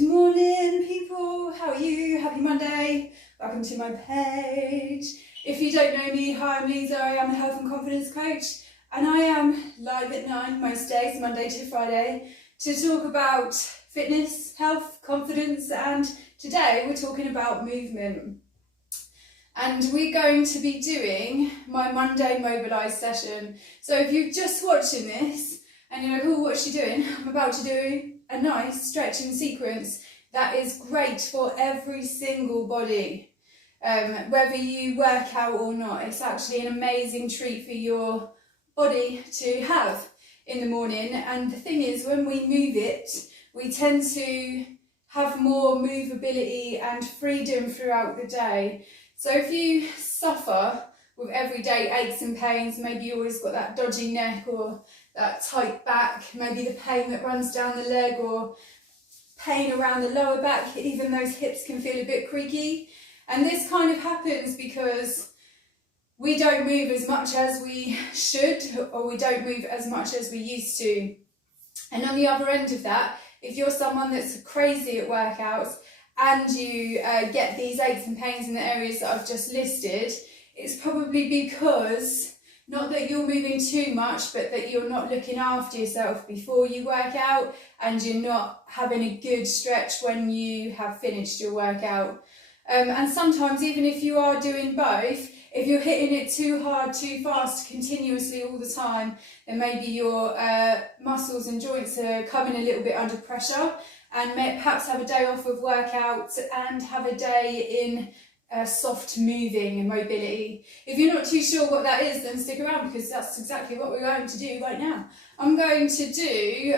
Good morning, people. How are you? Happy Monday. Welcome to my page. If you don't know me, hi, I'm Lisa. I am a health and confidence coach, and I am live at 9 most days, Monday to Friday, to talk about fitness, health, confidence, and today we're talking about movement. And we're going to be doing my Monday mobilise session. So if you're just watching this and you're like, oh, what's she doing? I'm about to do a nice stretching sequence that is great for every single body. Whether you work out or not, it's actually an amazing treat for your body to have in the morning. And the thing is, when we move it, we tend to have more movability and freedom throughout the day. So if you suffer with everyday aches and pains, maybe you always got that dodgy neck or that tight back, maybe the pain that runs down the leg or pain around the lower back, even those hips can feel a bit creaky. And this kind of happens because we don't move as much as we should, or we don't move as much as we used to. And on the other end of that, if you're someone that's crazy at workouts and you get these aches and pains in the areas that I've just listed, it's probably because not that you're moving too much, but that you're not looking after yourself before you work out, and you're not having a good stretch when you have finished your workout. And sometimes, even if you are doing both, if you're hitting it too hard, too fast, continuously all the time, then maybe your muscles and joints are coming a little bit under pressure, and perhaps have a day off of workout and have a day in soft moving and mobility. If you're not too sure what that is, then stick around, because that's exactly what we're going to do right now. I'm going to do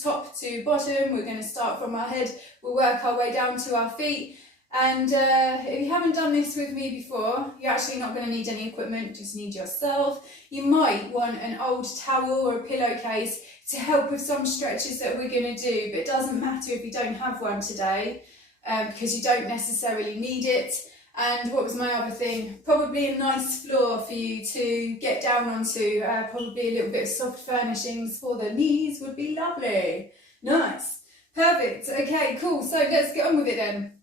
top to bottom. We're going to start from our head, we'll work our way down to our feet. And if you haven't done this with me before, you're actually not going to need any equipment, just need yourself. You might want an old towel or a pillowcase to help with some stretches that we're going to do, but it doesn't matter if you don't have one today, because you don't necessarily need it. And what was my other thing? Probably a nice floor for you to get down onto, probably a little bit of soft furnishings for the knees would be lovely. Nice, perfect, okay, cool, so let's get on with it then.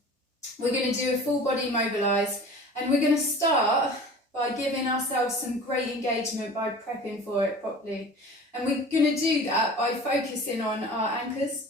We're going to do a full body mobilise, and we're going to start by giving ourselves some great engagement by prepping for it properly. And we're going to do that by focusing on our anchors.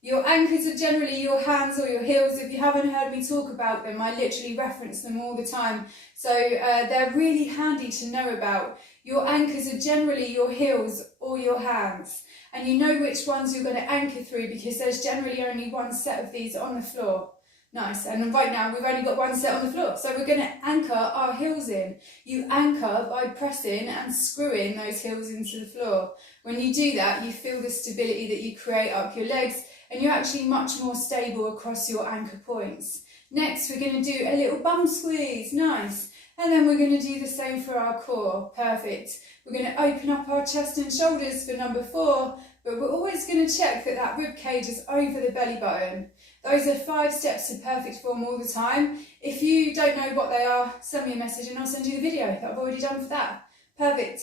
Your anchors are generally your hands or your heels. If you haven't heard me talk about them, I literally reference them all the time. So they're really handy to know about. Your anchors are generally your heels or your hands. And you know which ones you're going to anchor through, because there's generally only one set of these on the floor. Nice, and right now we've only got one set on the floor, so we're going to anchor our heels in. You anchor by pressing and screwing those heels into the floor. When you do that, you feel the stability that you create up your legs, and you're actually much more stable across your anchor points. Next, we're going to do a little bum squeeze, nice. And then we're going to do the same for our core, perfect. We're going to open up our chest and shoulders for number 4, but we're always going to check that that rib cage is over the belly button. Those are 5 steps to perfect form all the time. If you don't know what they are, send me a message and I'll send you the video that I've already done for that. Perfect.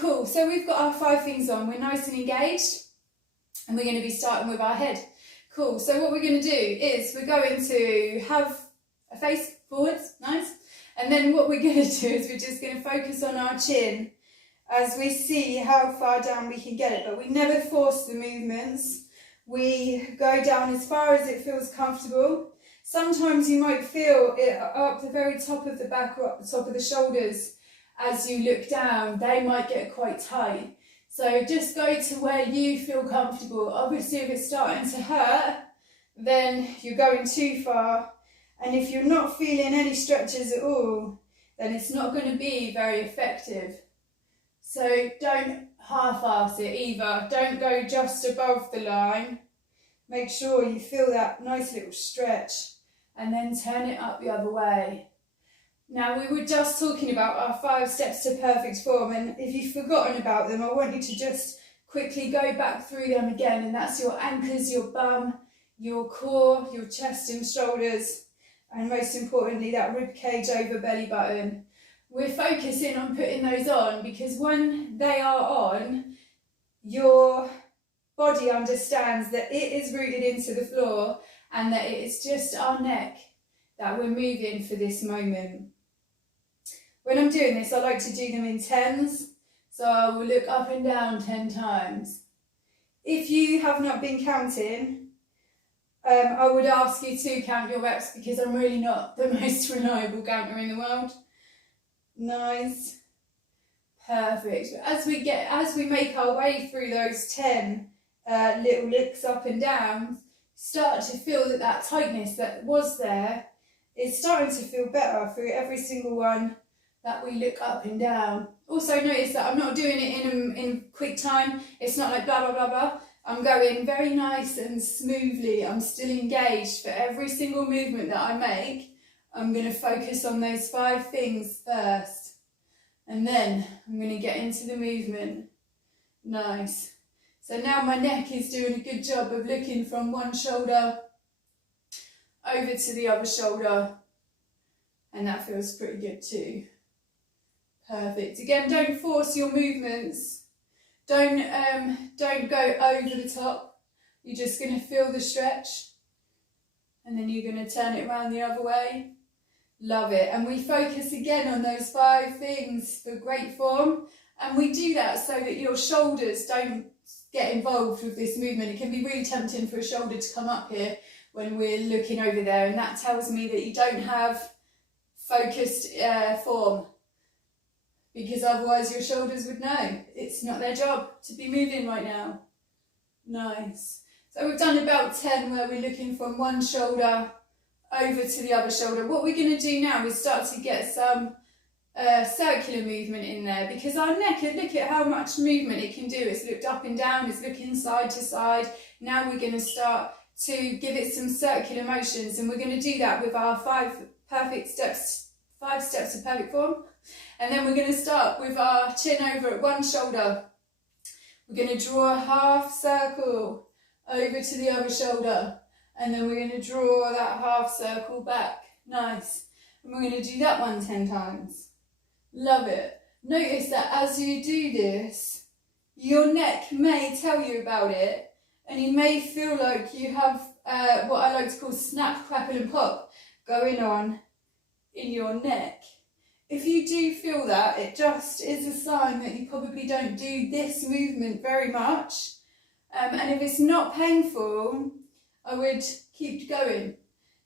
Cool, so we've got our 5 things on. We're nice and engaged, and we're going to be starting with our head. Cool, so what we're going to do is we're going to have a face forwards, nice. And then what we're going to do is we're just going to focus on our chin as we see how far down we can get it, but we never force the movements. We go down as far as it feels comfortable. Sometimes you might feel it up the very top of the back or up the top of the shoulders. As you look down, they might get quite tight. So just go to where you feel comfortable. Obviously, if it's starting to hurt, then you're going too far. And if you're not feeling any stretches at all, then it's not going to be very effective. So don't half-ass it either. Don't go just above the line. Make sure you feel that nice little stretch, and then turn it up the other way. Now, we were just talking about our 5 steps to perfect form, and if you've forgotten about them, I want you to just quickly go back through them again. And that's your anchors, your bum, your core, your chest and shoulders, and most importantly, that rib cage over belly button. We're focusing on putting those on because when they are on, your body understands that it is rooted into the floor and that it is just our neck that we're moving for this moment. When I'm doing this, I like to do them in 10s. So I will look up and down 10 times. If you have not been counting, I would ask you to count your reps because I'm really not the most reliable counter in the world. Nice. Perfect. As we make our way through those 10 little looks up and down, start to feel that tightness that was there is starting to feel better through every single one that we look up and down. Also notice that I'm not doing it in quick time. It's not like blah, blah, blah, blah. I'm going very nice and smoothly. I'm still engaged for every single movement that I make. I'm going to focus on those 5 things first. And then I'm going to get into the movement. Nice. So now my neck is doing a good job of looking from one shoulder over to the other shoulder. And that feels pretty good too. Perfect. Again, don't force your movements. Don't go over the top. You're just going to feel the stretch. And then you're going to turn it around the other way. Love it. And we focus again on those 5 things for great form. And we do that so that your shoulders don't get involved with this movement. It can be really tempting for a shoulder to come up here when we're looking over there. And that tells me that you don't have focused form. Because otherwise your shoulders would know it's not their job to be moving right now. Nice. So we've done about 10 where we're looking from one shoulder over to the other shoulder. What we're going to do now is start to get some circular movement in there, because our neck, look at how much movement it can do. It's looked up and down, it's looking side to side. Now we're going to start to give it some circular motions, and we're going to do that with our 5 steps of perfect form. And then we're going to start with our chin over at one shoulder. We're going to draw a half circle over to the other shoulder. And then we're going to draw that half circle back. Nice. And we're going to do that one 10 times. Love it. Notice that as you do this, your neck may tell you about it. And you may feel like you have what I like to call snap, crackle and pop going on in your neck. If you do feel that, it just is a sign that you probably don't do this movement very much. And if it's not painful, I would keep going,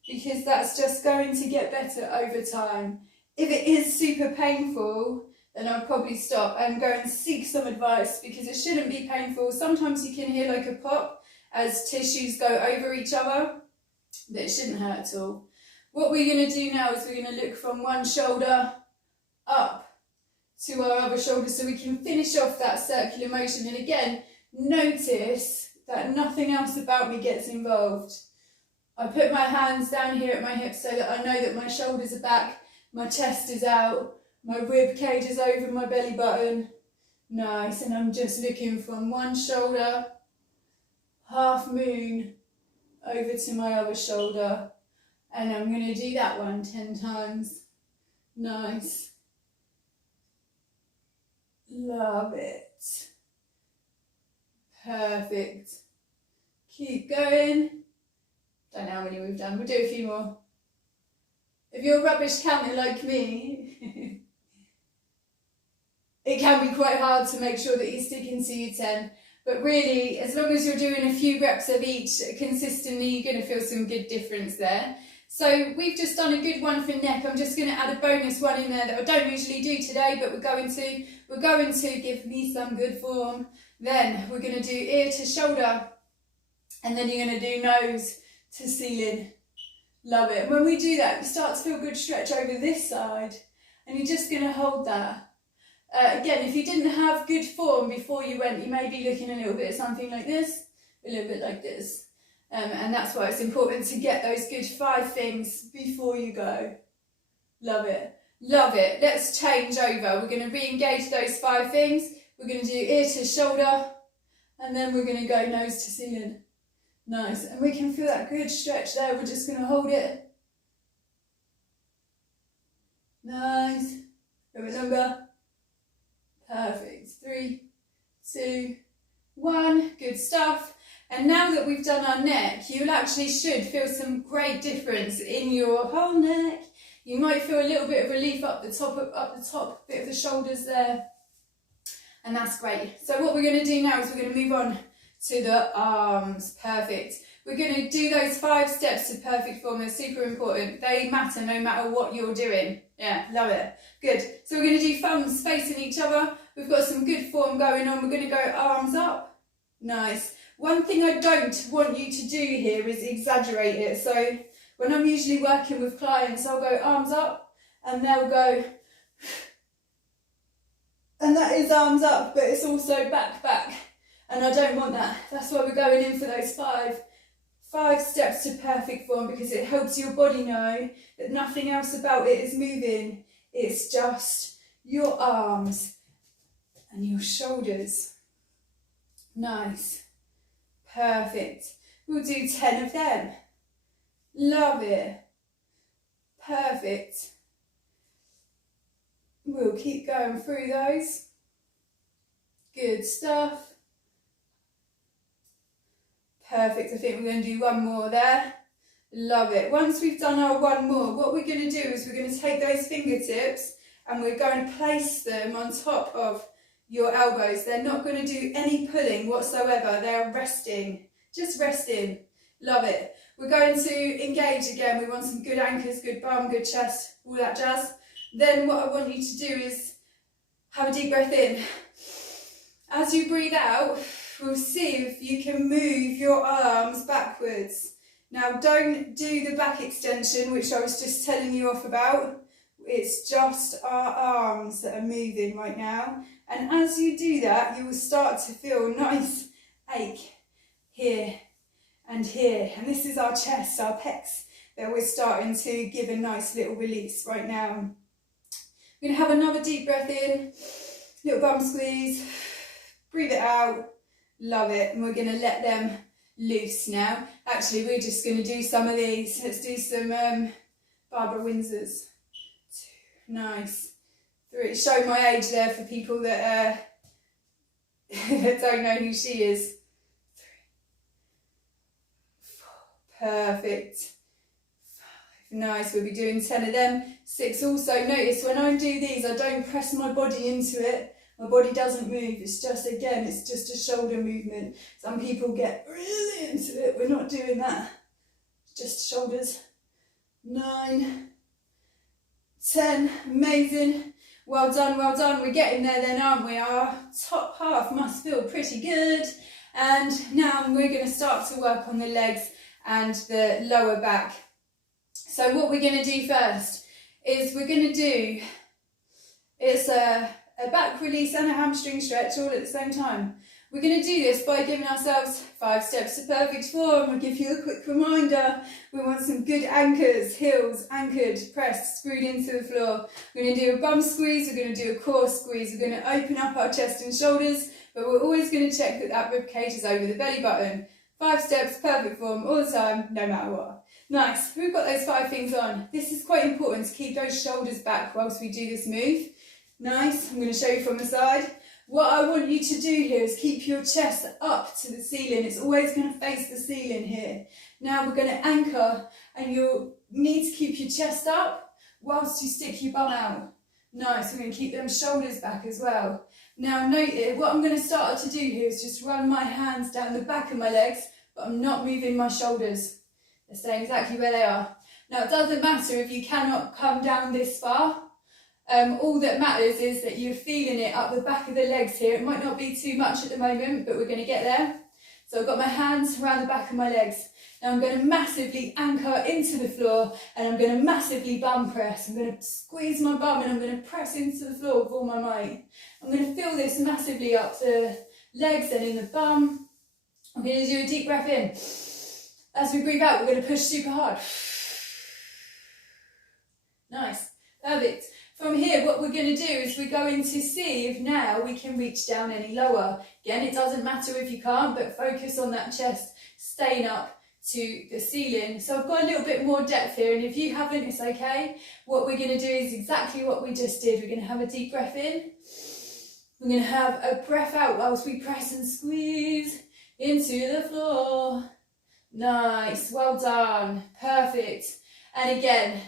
because that's just going to get better over time. If it is super painful, then I'll probably stop and go and seek some advice, because it shouldn't be painful. Sometimes you can hear like a pop as tissues go over each other, but it shouldn't hurt at all. What we're going to do now is we're going to look from one shoulder up to our other shoulder so we can finish off that circular motion. And again, notice that nothing else about me gets involved. I put my hands down here at my hips so that I know that my shoulders are back, my chest is out, my rib cage is over my belly button. Nice. And I'm just looking from one shoulder, half moon, over to my other shoulder. And I'm going to do that one 10 times. Nice. Love it. Perfect. Keep going. Don't know how many we've done. We'll do a few more. If you're a rubbish counter like me, it can be quite hard to make sure that you're sticking to your 10. But really, as long as you're doing a few reps of each consistently, you're going to feel some good difference there. So we've just done a good one for neck. I'm just going to add a bonus one in there that I don't usually do today, but we're going to give me some good form. Then we're going to do ear to shoulder, and then you're going to do nose to ceiling. Love it. When we do that, we start to feel good stretch over this side, and you're just going to hold that. Again, if you didn't have good form before you went, you may be looking a little bit at something like this, a little bit like this. And that's why it's important to get those good 5 things before you go. Love it. Love it. Let's change over. We're going to re-engage those 5 things. We're going to do ear to shoulder, and then we're going to go nose to ceiling. Nice. And we can feel that good stretch there. We're just going to hold it. Nice. A bit longer. Perfect. 3, 2, 1. Good stuff. And now that we've done our neck, you actually should feel some great difference in your whole neck. You might feel a little bit of relief up the top bit of the shoulders there. And that's great. So what we're going to do now is we're going to move on to the arms. Perfect. We're going to do those 5 steps to perfect form. They're super important. They matter no matter what you're doing. Yeah, love it. Good. So we're going to do thumbs facing each other. We've got some good form going on. We're going to go arms up. Nice. One thing I don't want you to do here is exaggerate it. So when I'm usually working with clients, I'll go arms up and they'll go, and that is arms up, but it's also back. And I don't want that. That's why we're going in for those five steps to perfect form, because it helps your body know that nothing else about it is moving. It's just your arms and your shoulders. Nice. Perfect. We'll do 10 of them. Love it. Perfect. We'll keep going through those. Good stuff. Perfect. I think we're going to do one more there. Love it. Once we've done our one more, what we're going to do is we're going to take those fingertips and we're going to place them on top of your elbows. They're not going to do any pulling whatsoever. They're resting. Just resting. Love it. We're going to engage again. We want some good anchors, good bum, good chest, all that jazz. Then what I want you to do is have a deep breath in. As you breathe out, we'll see if you can move your arms backwards. Now don't do the back extension, which I was just telling you off about. It's just our arms that are moving right now. And as you do that, you will start to feel nice ache here and here. And this is our chest, our pecs, that we're starting to give a nice little release right now. We're going to have another deep breath in, little bum squeeze, breathe it out, love it. And we're going to let them loose now. Actually, we're just going to do some of these. Let's do some Barbara Windsors. 2, nice. 3, show my age there for people that, that don't know who she is. 3, 4, perfect. 5, nice. We'll be doing 10 of them. 6 also. Notice when I do these, I don't press my body into it. My body doesn't move. It's just, again, it's just a shoulder movement. Some people get really into it. We're not doing that. Just shoulders. 9, 10. Amazing. Well done, well done. We're getting there then, aren't we? Our top half must feel pretty good. And now we're going to start to work on the legs and the lower back. So what we're going to do first is we're going to do, it's a back release and a hamstring stretch all at the same time. We're going to do this by giving ourselves 5 steps to perfect form. I'll give you a quick reminder. We want some good anchors, heels anchored, pressed, screwed into the floor. We're going to do a bum squeeze, we're going to do a core squeeze, we're going to open up our chest and shoulders, but we're always going to check that that rib cage is over the belly button. 5 steps, perfect form, all the time, no matter what. Nice, we've got those 5 things on. This is quite important to keep those shoulders back whilst we do this move. Nice, I'm going to show you from the side. What I want you to do here is keep your chest up to the ceiling. It's always going to face the ceiling here. Now we're going to anchor, and you'll need to keep your chest up whilst you stick your bum out. Nice, we're going to keep them shoulders back as well. Now note it, what I'm going to start to do here is just run my hands down the back of my legs, but I'm not moving my shoulders. They're staying exactly where they are. Now it doesn't matter if you cannot come down this far. All that matters is that you're feeling it up the back of the legs here. It might not be too much at the moment, but we're going to get there. So I've got my hands around the back of my legs. Now I'm going to massively anchor into the floor, and I'm going to massively bum press. I'm going to squeeze my bum and I'm going to press into the floor with all my might. I'm going to feel this massively up the legs and in the bum. I'm going to do a deep breath in. As we breathe out, we're going to push super hard. Nice. Perfect. From here, what we're going to do is we're going to see if now we can reach down any lower. Again, it doesn't matter if you can't, but focus on that chest staying up to the ceiling. So I've got a little bit more depth here, and if you haven't, it's okay. What we're going to do is exactly what we just did. We're going to have a deep breath in. We're going to have a breath out whilst we press and squeeze. into the floor. Nice, well done, perfect. And again,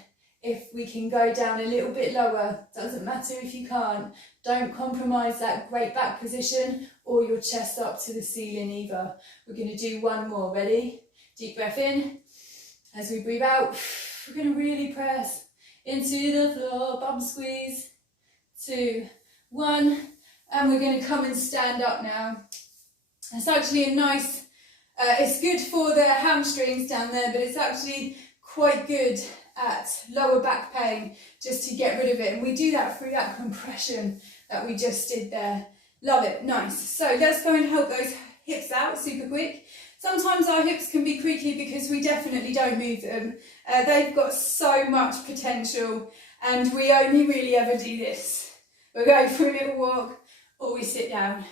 if we can go down a little bit lower, doesn't matter if you can't. Don't compromise that great back position or your chest up to the ceiling either. We're going to do one more, ready? Deep breath in. As we breathe out, we're going to really press into the floor, bum squeeze. 2, 1, and we're going to come and stand up now. It's actually a nice, it's good for the hamstrings down there, but it's actually quite good at lower back pain, just to get rid of it. And we do that through that compression that we just did there. Love it, nice. So let's go and help those hips out super quick. Sometimes our hips can be creaky because we definitely don't move them. They've got so much potential, and we only really ever do this. We'll go for a little walk or we sit down,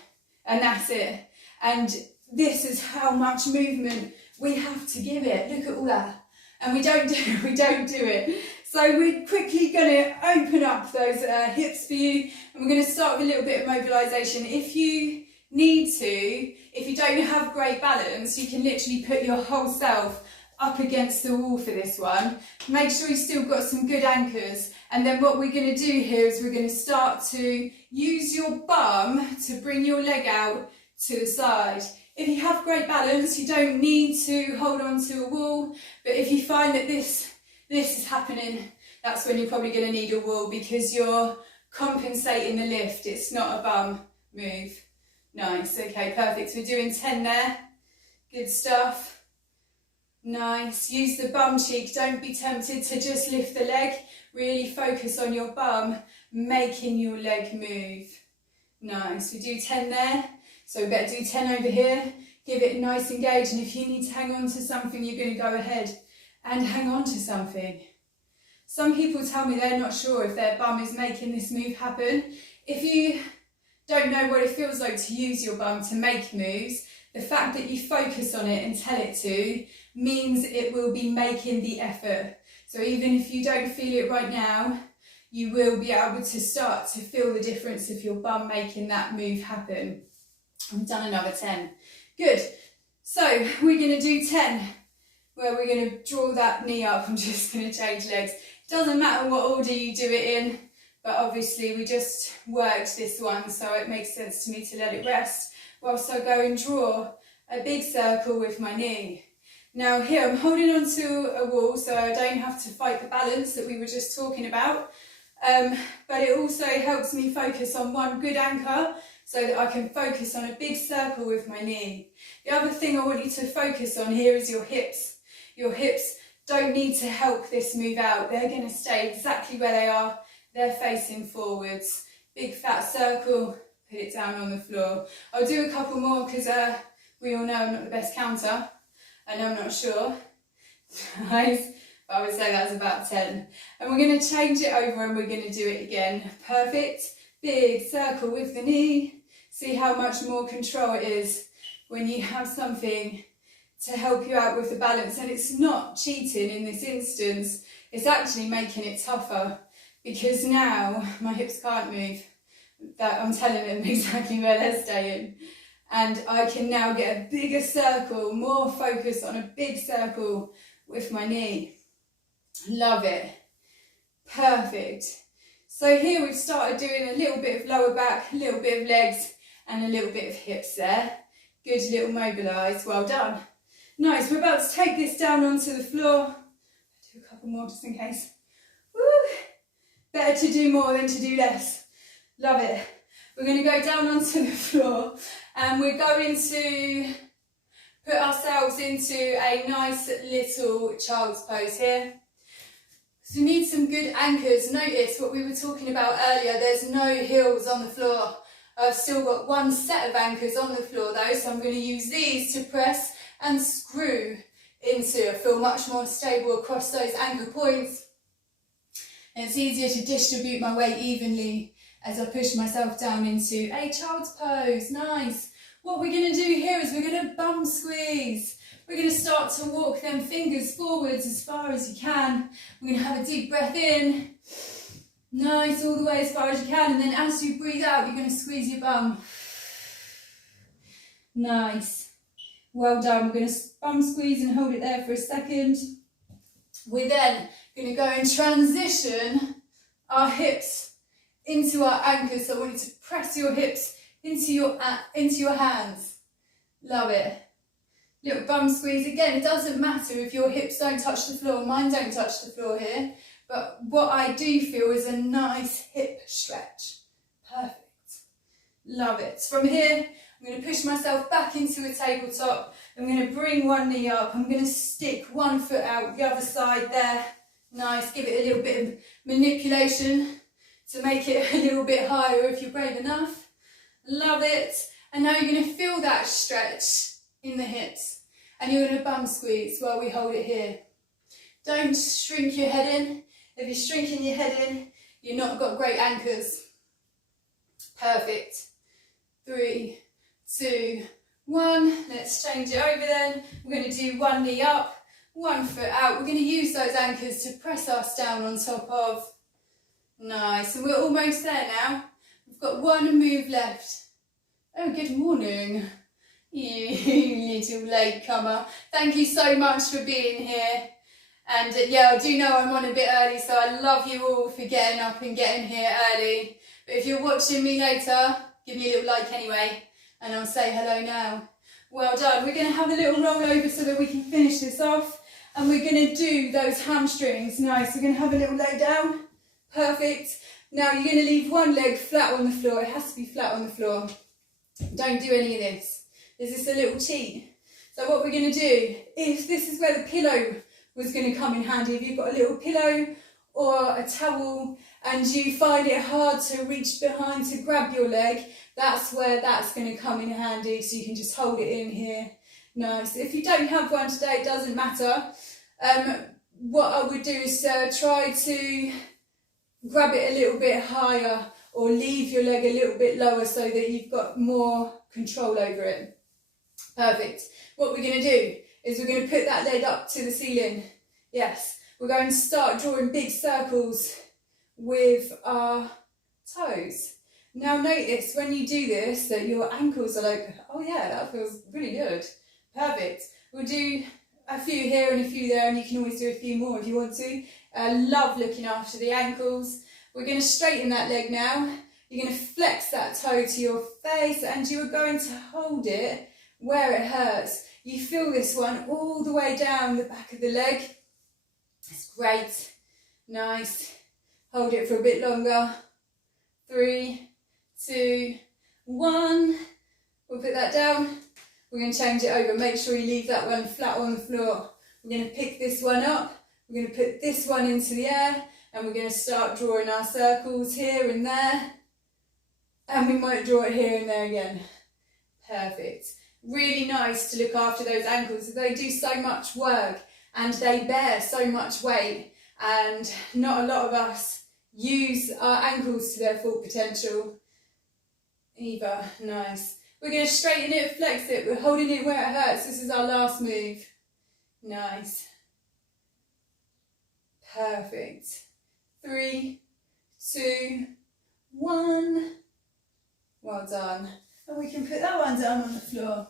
and that's it. And this is how much movement we have to give it. Look at all that. And we don't do it. So we're quickly going to open up those hips for you, and we're going to start with a little bit of mobilisation. If you need to, if you don't have great balance, you can literally put your whole self up against the wall for this one. Make sure you've still got some good anchors. And then what we're going to do here is we're going to start to use your bum to bring your leg out to the side. If you have great balance, you don't need to hold on to a wall, but if you find that this is happening, that's when you're probably going to need a wall, because you're compensating the lift. It's not a bum move. Nice, okay, perfect. So we're doing 10 there. Good stuff. Nice. Use the bum cheek. Don't be tempted to just lift the leg. Really focus on your bum, making your leg move. Nice. We do 10 there. So we better do 10 over here. Give it a nice engage, and if you need to hang on to something, you're going to go ahead and hang on to something. Some people tell me they're not sure if their bum is making this move happen. If you don't know what it feels like to use your bum to make moves, the fact that you focus on it and tell it to means it will be making the effort. So even if you don't feel it right now, you will be able to start to feel the difference of your bum making that move happen. I've done another 10. Good. So we're going to do 10 where we're going to draw that knee up. I'm just going to change legs. It doesn't matter what order you do it in, but obviously we just worked this one, so it makes sense to me to let it rest whilst I go and draw a big circle with my knee. Now here I'm holding onto a wall, so I don't have to fight the balance that we were just talking about, but it also helps me focus on one good anchor, so that I can focus on a big circle with my knee. The other thing I want you to focus on here is your hips. Your hips don't need to help this move out. They're going to stay exactly where they are. They're facing forwards. Big fat circle, put it down on the floor. I'll do a couple more because we all know I'm not the best counter, and I'm not sure. Nice. But I would say that's about 10. And we're going to change it over and we're going to do it again. Perfect. Big circle with the knee. See how much more control it is when you have something to help you out with the balance. And it's not cheating in this instance. It's actually making it tougher, because now my hips can't move. That I'm telling them exactly where they're staying. And I can now get a bigger circle, more focus on a big circle with my knee. Love it. Perfect. So here we've started doing a little bit of lower back, a little bit of legs, and a little bit of hips there. Good little mobilise, well done. Nice, we're about to take this down onto the floor. Do a couple more just in case. Woo! Better to do more than to do less. Love it. We're going to go down onto the floor, and we're going to put ourselves into a nice little child's pose here. So we need some good anchors. Notice what we were talking about earlier, there's no heels on the floor. I've still got one set of anchors on the floor though, so I'm going to use these to press and screw into. I feel much more stable across those anchor points. And it's easier to distribute my weight evenly as I push myself down into a child's pose. Nice. What we're going to do here is we're going to bum squeeze. We're going to start to walk them fingers forwards as far as you can. We're going to have a deep breath in. Nice, all the way as far as you can. And then as you breathe out, you're going to squeeze your bum. Nice. Well done. We're going to bum squeeze and hold it there for a second. We're then going to go and transition our hips into our anchors. So I want you to press your hips into your hands. Love it. Little bum squeeze. Again, it doesn't matter if your hips don't touch the floor. Mine don't touch the floor here. But what I do feel is a nice hip stretch. Perfect. Love it. From here, I'm going to push myself back into a tabletop. I'm going to bring one knee up. I'm going to stick one foot out the other side there. Nice. Give it a little bit of manipulation to make it a little bit higher if you're brave enough. Love it. And now you're going to feel that stretch in the hips. And you're going to bum squeeze while we hold it here. Don't shrink your head in. If you're shrinking your head in, you've not got great anchors. Perfect. 3, 2, 1. Let's change it over then. We're going to do one knee up, one foot out. We're going to use those anchors to press us down on top of. Nice. And we're almost there now. We've got one move left. Oh, good morning, you little latecomer. Thank you so much for being here. And yeah, I do know I'm on a bit early, so I love you all for getting up and getting here early. But if you're watching me later, give me a little like anyway, and I'll say hello now. Well done. We're going to have a little roll over so that we can finish this off. And we're going to do those hamstrings. Nice. We're going to have a little lay down. Perfect. Now you're going to leave one leg flat on the floor. It has to be flat on the floor. Don't do any of this. Is this a little cheat? So what we're going to do, if this is where the pillow was going to come in handy, if you've got a little pillow or a towel and you find it hard to reach behind to grab your leg, that's where that's going to come in handy, so you can just hold it in here. Nice. If you don't have one today, it doesn't matter. What I would do is try to grab it a little bit higher or leave your leg a little bit lower so that you've got more control over it. Perfect. What we're going to do is we're going to put that leg up to the ceiling. Yes, we're going to start drawing big circles with our toes. Now notice when you do this that your ankles are like, oh yeah, that feels really good. Perfect. We'll do a few here and a few there, and you can always do a few more if you want to. Love looking after the ankles. We're going to straighten that leg now. You're going to flex that toe to your face and you are going to hold it where it hurts. You feel this one all the way down the back of the leg. It's great. Nice. Hold it for a bit longer. 3, 2, 1. We'll put that down. We're going to change it over. Make sure you leave that one flat on the floor. We're going to pick this one up. We're going to put this one into the air and we're going to start drawing our circles here and there. And we might draw it here and there again. Perfect. Really nice to look after those ankles. They do so much work and they bear so much weight, and not a lot of us use our ankles to their full potential either. Nice. We're going to straighten it, flex it. We're holding it where it hurts. This is our last move. Nice. Perfect. 3, 2, 1. Well done. And we can put that one down on the floor.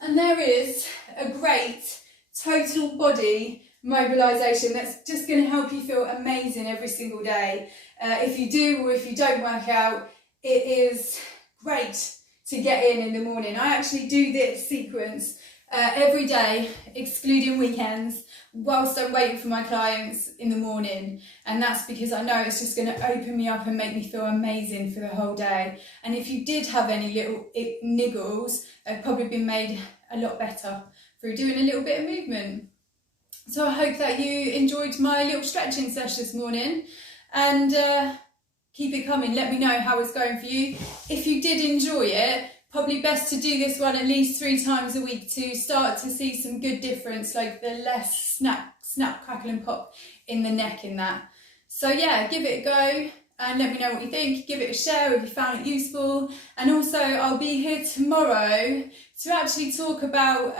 And there is a great total body mobilisation that's just going to help you feel amazing every single day. If you do or if you don't work out, it is great to get in the morning. I actually do this sequence every day, excluding weekends, whilst I'm waiting for my clients in the morning, and that's because I know it's just going to open me up and make me feel amazing for the whole day. And if you did have any little niggles, they've probably been made a lot better through doing a little bit of movement. So I hope that you enjoyed my little stretching session this morning, and keep it coming. Let me know how it's going for you. If you did enjoy it, probably best to do this one at least 3 times a week to start to see some good difference, like the less snap, crackle and pop in the neck in that. So yeah, give it a go and let me know what you think. Give it a share if you found it useful. And also I'll be here tomorrow to actually talk about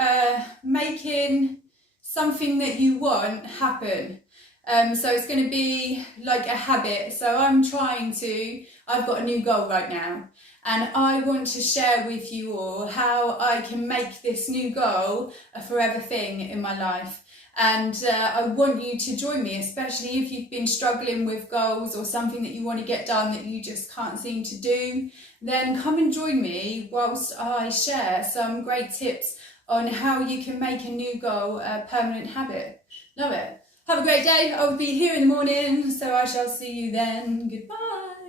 making something that you want happen. So it's going to be like a habit. So I've got a new goal right now, and I want to share with you all how I can make this new goal a forever thing in my life. And I want you to join me, especially if you've been struggling with goals or something that you want to get done that you just can't seem to do. Then come and join me whilst I share some great tips on how you can make a new goal a permanent habit. Love it. Have a great day. I'll be here in the morning, so I shall see you then. Goodbye.